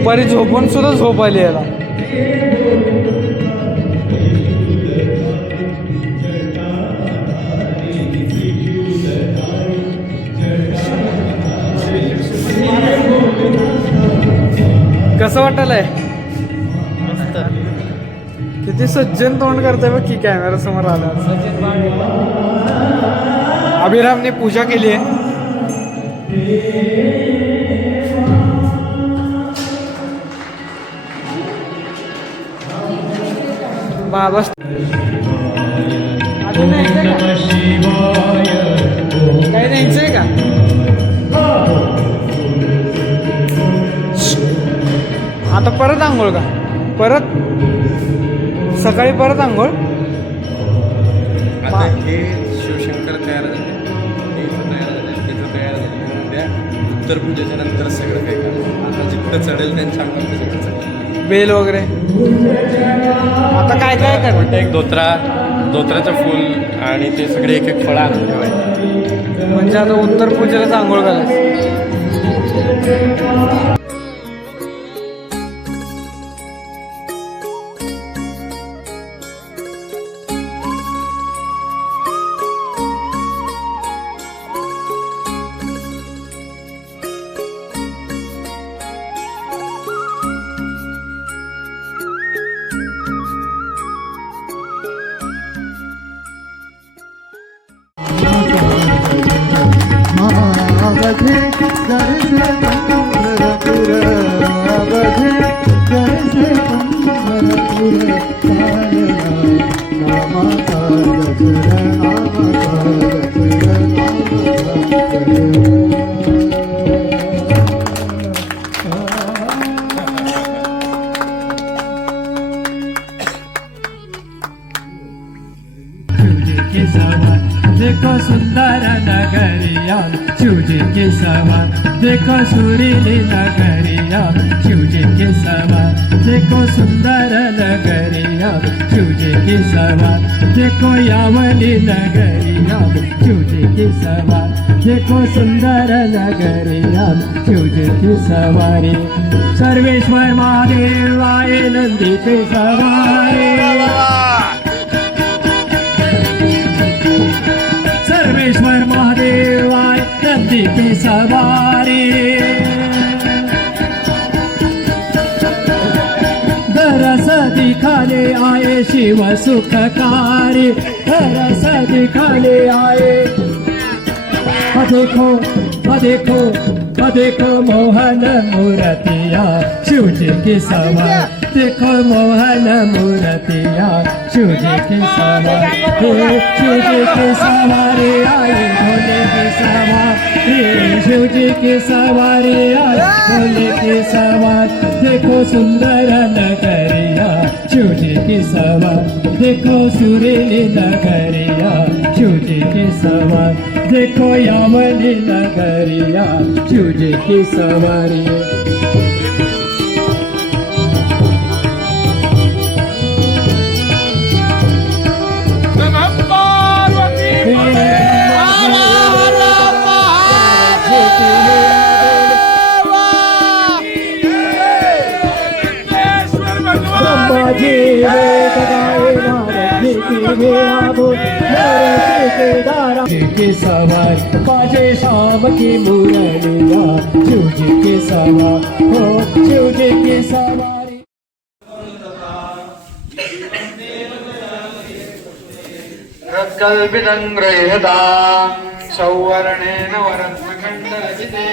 दुपारी झोपून सुद्धा झोप आली याला. कसं वाटायलंय किती सज्जन तोंड करतोय बघ की कॅमेरा समोर आला. अभिरामने पूजा केली आहे. बाबा अजून न्यायचंय का? काही न्यायचंय का? आता परत आंघोळ का? परत? सकाळी परत आंघोळ? आता हे शिवशंकर तयार झाले. इथं तयार झाले तिथं तयार झाले. उद्या उत्तर पूजेच्या नंतर सगळं काही आता जिथं चढेल त्यांच्या अंगात ते सगळं चढेल. बेल वगैरे? आता काय काय कर? म्हणतं एक धोत्रा धोत्राचं फूल आणि ते सगळे एक एक फळं आणून ठेवायचे. म्हणजे आता उत्तर पूजेलाच आंघोळ घालायचं. I'm not की सवार देखो सुरीली नगरिया, शिवजी की सवार देखो सुंदर नगरिया, शिवजी की सवार देखो यावली नगरिया, शिवजी की सवार देखो सुंदर नगरिया, शिवजी की सवारी सर्वेश्वर महादेव आए नंदी के सवारी सर्वेश्वर महादेव आए की सवारी। दरस दिखाने आए शिव सुखकारी। दरस दिखाने आए। देखो देखो देखो मोहन मूर्तिया शिव जी की सवार देखो मोहन मूर्तिया शिव जी की सवार शिव जी की सवारी आए भोले की सवार शिव जी की सवारी भोले की सवार। देखो सुंदर नगरिया शिव की सवार। देखो सुरीली नगरिया शिव की सवार। देखो यामली नगरिया शिव की सवारी नारद जी की वीणा के सवार बाजे शाम की मुरलिया शिव जी की सवार हो शिव जी की सवारी कल्पितङ्ग्रह्यता सौवर्णेन वरत्नखण्डरचिते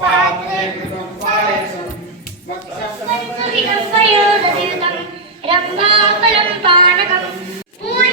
पात्रे कृतं पायसं रङ्गाकलं पानकं पूजाविषयो भोगरचना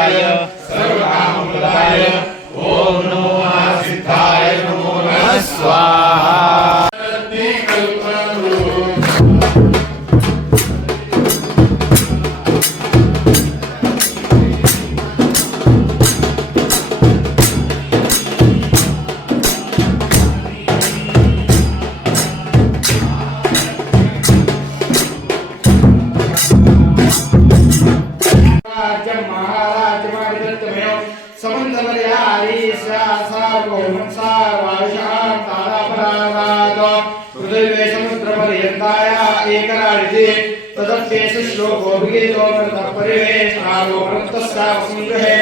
bye तदप्येषु श्लोको विगीतो परिवेशनालोकन्तस्यावसङ्ग्रहे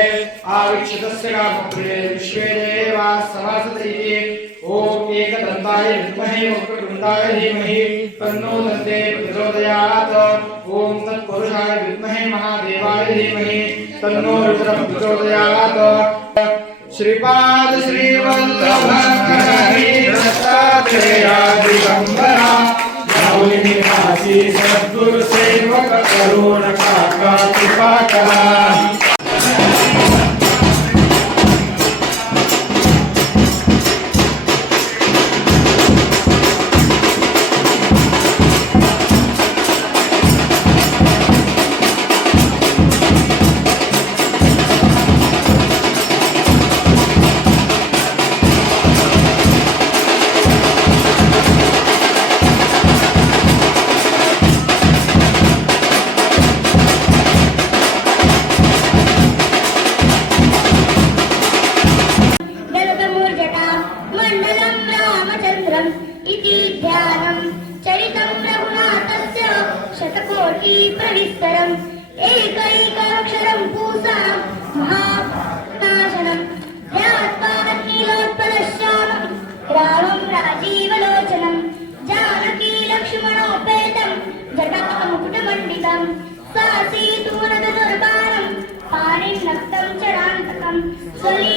आवीक्षितस्य कामप्रिये विश्वे देवा समासते ॐ एकदन्ताय विद्महे वक्रतुण्डाय धीमहि, तन्नो दन्ते प्रचोदयात् ॐ तत्पुरुषाय विद्महे, महादेवाय धीमहि, तन्नो रुद्रः प्रचोदयात् श्रीपाद श्रीवल्लभ दत्तात्रेयादिगम्बरा राहुली सद्गुरु सेवक करुण काका कृपा करा. शतकोटिप्रविस्तरम् एकैकाक्षरं पूसा महानाशनम् ध्यात्वा नीलोत्पलश्यामम् रामं राजीवलोचनम् जानकी लक्ष्मणोपेतं जटामुकुटमण्डितम् सासीतूनदुर्बाणम् पाणिन्नक्तं चरान्तकम् स्वलीलया जगत्रातु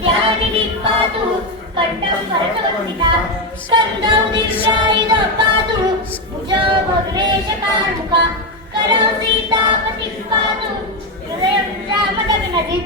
ಜ್ಞಾನಿನಿ ಪಾದು ಕಂಠಂ ಭರತವಂದಿತ. ಸ್ಕಂದಂ ದೀರ್ಘಾಯುಧ ಪಾದು ಭುಜ ಭಗ್ನೇಶ ಕಾಣುಕ ಕರಂ ಸೀತಾಪತಿ ಪಾದು ಹೃದಯ ರಾಮದ ನದಿ